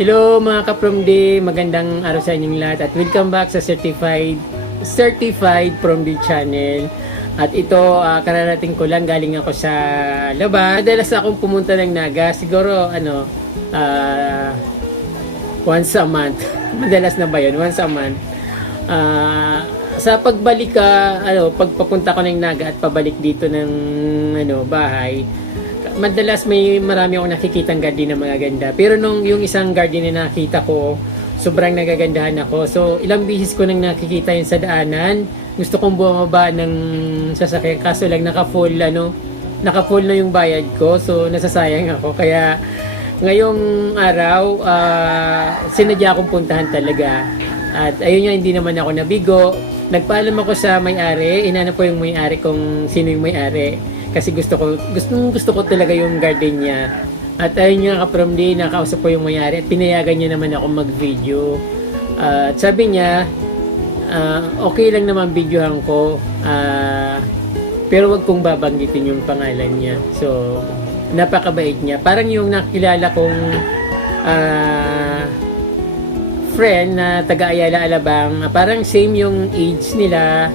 Hello mga ka-From-D, magandang araw sa inyong lahat at welcome back sa Certified From-D channel. At ito, kararating ko lang, galing ako sa labas. Madalas akong pumunta ng Naga, siguro once a month. Madalas na ba yun? Once a month. Sa pagbalik pagpapunta ko ng Naga at pabalik dito ng bahay, madalas marami akong nakikitang garden na mga ganda. Pero yung isang garden na nakita ko, sobrang nagagandahan ako. So, ilang bisis ko nang nakikita yun sa daanan. Gusto kong bumaba ng sasakyan. Kaso lang naka-full na yung bayad ko. So, nasasayang ako. Kaya, ngayong araw, sinadya akong puntahan talaga. At ayun nga, hindi naman ako nabigo. Nagpaalam ako sa may-ari. Inanap ko yung may-ari kung sino yung may-ari. Kasi gusto ko talaga yung garden niya. At ayun nga ka-From-D, nakausap ko yung may-ari at pinayagan niya naman ako mag-video. At sabi niya, okay lang naman videohan ko, pero wag kong babanggitin yung pangalan niya. So, napakabait niya. Parang yung nakilala kong friend na taga Ayala Alabang, parang same yung age nila.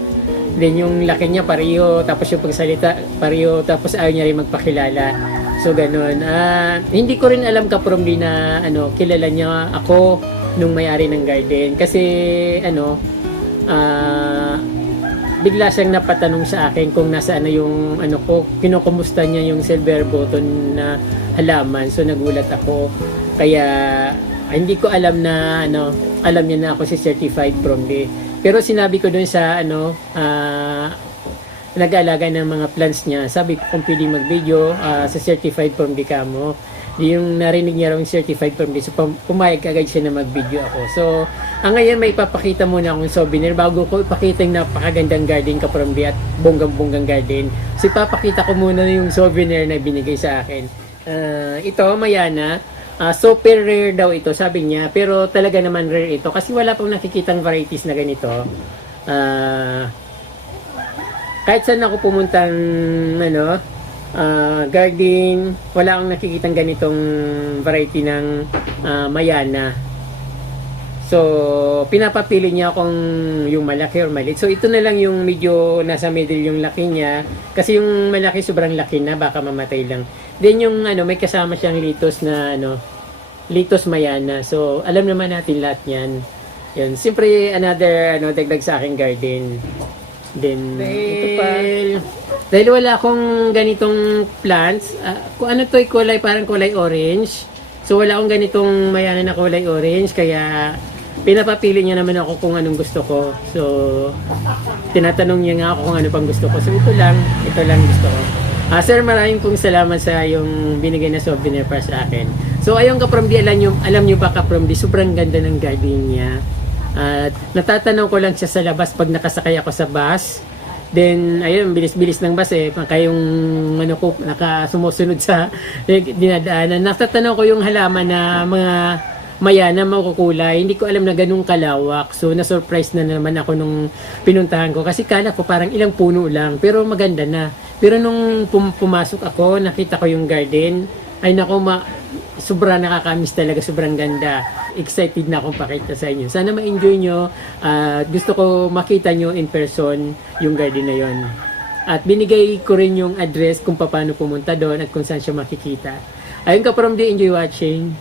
Then yung laki niya pareho, tapos yung pagsalita pareho, tapos ayaw niya rin magpakilala. So ganun. Hindi ko rin alam ka-From-D na kilala niya ako nung may-ari ng garden. Kasi bigla siyang napatanong sa akin kung nasaan na yung kinukumusta niya yung silver button na halaman. So nagulat ako. Kaya hindi ko alam na alam niya na ako si Certified From-D. Pero sinabi ko doon sa nag-aalaga ng mga plants niya, sabi ko kung pwedeng mag-video sa Certified From-D kamo. Yung narinig niya raw yung Certified From-D, so pumayag agad siya na mag-video ako. So, ngayon may ipapakita muna akong souvenir bago ko ipakita yung napakagandang garden ka-From-D at bonggang-bonggang garden. So, ipapakita ko muna yung souvenir na binigay sa akin. Ito, Mayana. Super rare daw ito, sabi niya. Pero talaga naman rare ito kasi wala pang nakikitang varieties na ganito. Kahit saan ako pumuntang garden, wala akong nakikitang ganitong variety ng Mayana. So, pinapapili niya kung yung malaki or maliit. So, ito na lang yung medyo nasa middle yung laki niya. Kasi yung malaki sobrang laki na, baka mamatay lang. Then yung may kasama siyang litos na litos Mayana. So, alam naman natin lahat yan. Yun. Siyempre, another dagdag sa aking garden. Then, ito pa. Dahil wala akong ganitong plants, kung ano to, kulay, parang kulay orange. So, wala akong ganitong Mayana na kulay orange, kaya pinapapili niya naman ako kung anong gusto ko. So, tinatanong niya nga ako kung ano pang gusto ko. So, ito lang gusto ko. Sir, maraming pong salamat sa yung binigay na souvenir para sa akin. So, ayun ka-From-D, alam nyo ba ka-From-D, sobrang ganda ng garden niya. At natatanong ko lang siya sa labas pag nakasakay ako sa bus. Then, ayun, bilis-bilis ng bus kayong nakasumusunod sa dinadaanan. Natatanong ko yung halaman na mga Mayana, makukulay. Hindi ko alam na ganung kalawak. So, na-surprise na naman ako nung pinuntahan ko. Kasi kala ko parang ilang puno lang. Pero maganda na. Pero nung pumasok ako, nakita ko yung garden. Ay nako, sobra nakakamiss talaga. Sobrang ganda. Excited na akong pakita sa inyo. Sana ma-enjoy nyo. Gusto ko makita nyo in person yung garden na yon. At binigay ko rin yung address kung paano pumunta doon at kung saan siya makikita. Ayun ka-From-D, enjoy watching.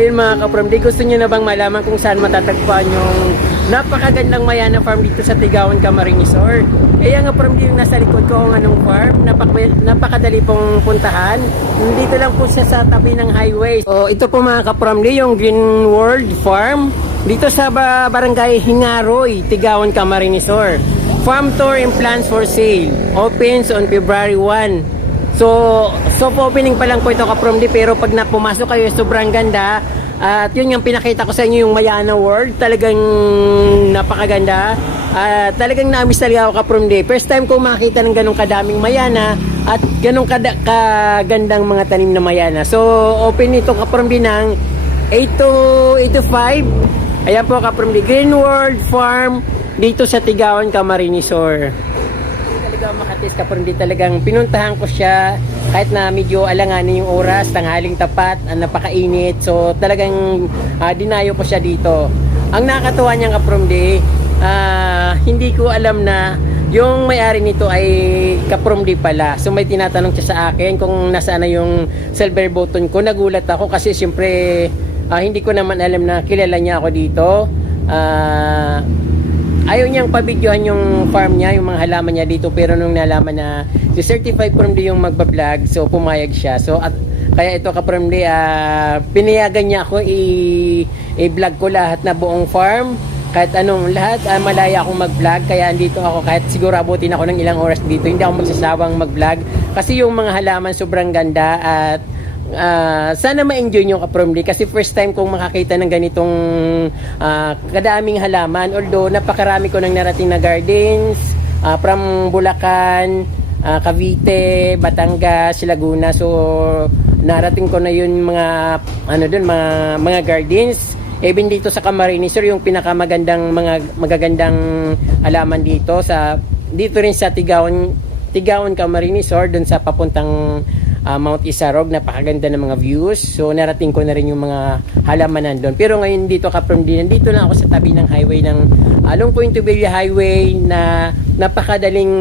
ayun mga ka-from day, gusto niyo na bang malaman kung saan matatagpuan yung napakagandang Mayana Farm dito sa Tigawan, Camarines Sur? Kaya nga from day yung nasa likod ko ang anong farm, napakadali pong puntahan. Dito lang po siya sa tabi ng highway. So ito po mga ka-from day, yung Green World Farm dito sa barangay Hingaroy, Tigawan, Camarines Sur. Farm tour and plans for sale. Opens on February 1. So opening pa lang po ito ka-from day, pero pag pumasok kayo, sobrang ganda. At yun yung pinakita ko sa inyo, yung Mayana World. Talagang napakaganda. Talagang na-miss talaga ako ka-from day. First time ko makita ng ganong kadaming Mayana at ganong kagandang mga tanim na Mayana. So open ito ka-from day ng 8 to 5. Ayan po ka-from day, Green World Farm dito sa Tigawan, Camarines Sur. Makatis ka, pero hindi talagang pinuntahan ko siya kahit na medyo alanganin yung oras, tanghaling tapat, napakainit. So talagang dinayo ko siya dito. Ang nakakatuwa niya ka from day, hindi ko alam na yung may-ari nito ay ka-from day pala. So may tinatanong siya sa akin kung nasaan na yung silver button ko. Nagulat ako kasi siyempre hindi ko naman alam na kilala niya ako dito. Ayaw niyang pabidyohan yung farm niya, yung mga halaman niya dito, pero nung nalaman na si certified from day yung magbablog, so pumayag siya. So at kaya ito ka from day, pinayagan niya ako i-vlog ko lahat na buong farm, kahit anong lahat, malaya akong mag-vlog. Kaya andito ako, kahit siguro abutin ako ng ilang oras dito, hindi ako magsasawang mag-vlog kasi yung mga halaman sobrang ganda. At sana ma-enjoy nyo ka-from day kasi first time kong makakita ng ganitong kadaming halaman. Although napakarami ko nang narating na gardens from Bulacan, Cavite, Batangas, Laguna. So narating ko na yun mga mga gardens. Even dito sa Camarines Sur, yung pinakamagandang magagandang halaman dito rin sa Tigawan, Camarines Sur, dun sa papuntang Mount Isarog. Napakaganda ng mga views. So narating ko na rin yung mga halaman nandun. Pero ngayon dito ka-from day, nandito lang ako sa tabi ng highway ng Long Point to Villa Highway na napakadaling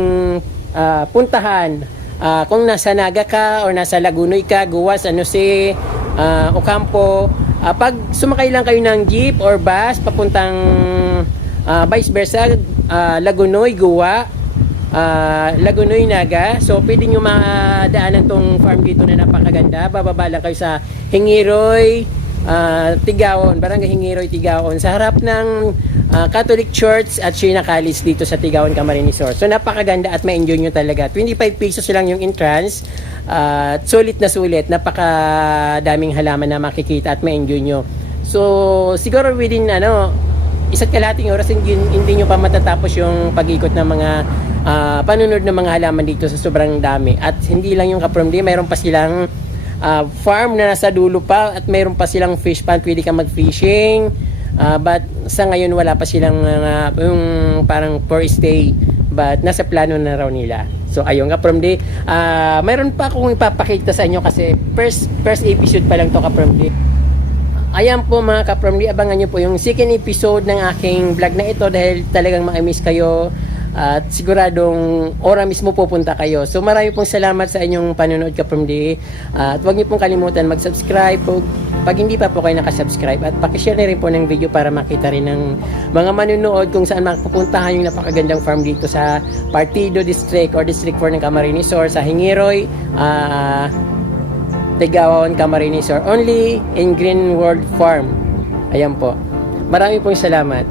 puntahan. Kung nasa Naga ka or nasa Lagunoy ka, Guwa, San Jose, Ocampo, pag sumakay lang kayo ng jeep or bus papuntang vice versa, Lagunoy, Guwa, Lagunoy, Naga. So pwede nyo madaanan tong farm dito na napakaganda. Bababa lang kayo sa Hingiroy, Tigaon, Barangay Hingiroy, Tigaon, sa harap ng Catholic Church at Sheena College dito sa Tigawan, Camarines Sur. So napakaganda at ma-enjoy nyo talaga. 25 pesos lang yung entrance. Sulit na sulit. Napakadaming halaman na makikita at ma-enjoy nyo. So siguro within isa't kalahating oras hindi nyo pa matatapos yung pag-ikot ng mga panunod ng mga halaman dito sa sobrang dami. At hindi lang yung ka-from day, mayroon pa silang farm na nasa dulo pa at mayroon pa silang fish pond, pwede ka mag-fishing. But sa ngayon wala pa silang yung parang for stay, but nasa plano na raw nila. So ayun ka-from day, mayroon pa akong ipapakita sa inyo kasi first episode pa lang to ka-from day. Ayan po mga ka-from day, abangan nyo po yung second episode ng aking vlog na ito dahil talagang ma-miss kayo at siguradong ora mismo pupunta kayo. So marami pong salamat sa inyong panonood ka-from day, at huwag niyo pong kalimutan mag-subscribe pag hindi pa po kayo nakasubscribe, at pakishare na rin po ng video para makita rin ng mga manunood kung saan makapupuntahan yung napakagandang farm dito sa Partido District or District 4 ng Camarines Sur, sa Hingiroy, Tigawan, Camarines Sur, only in Green World Farm. Ayan po. Marami pong salamat.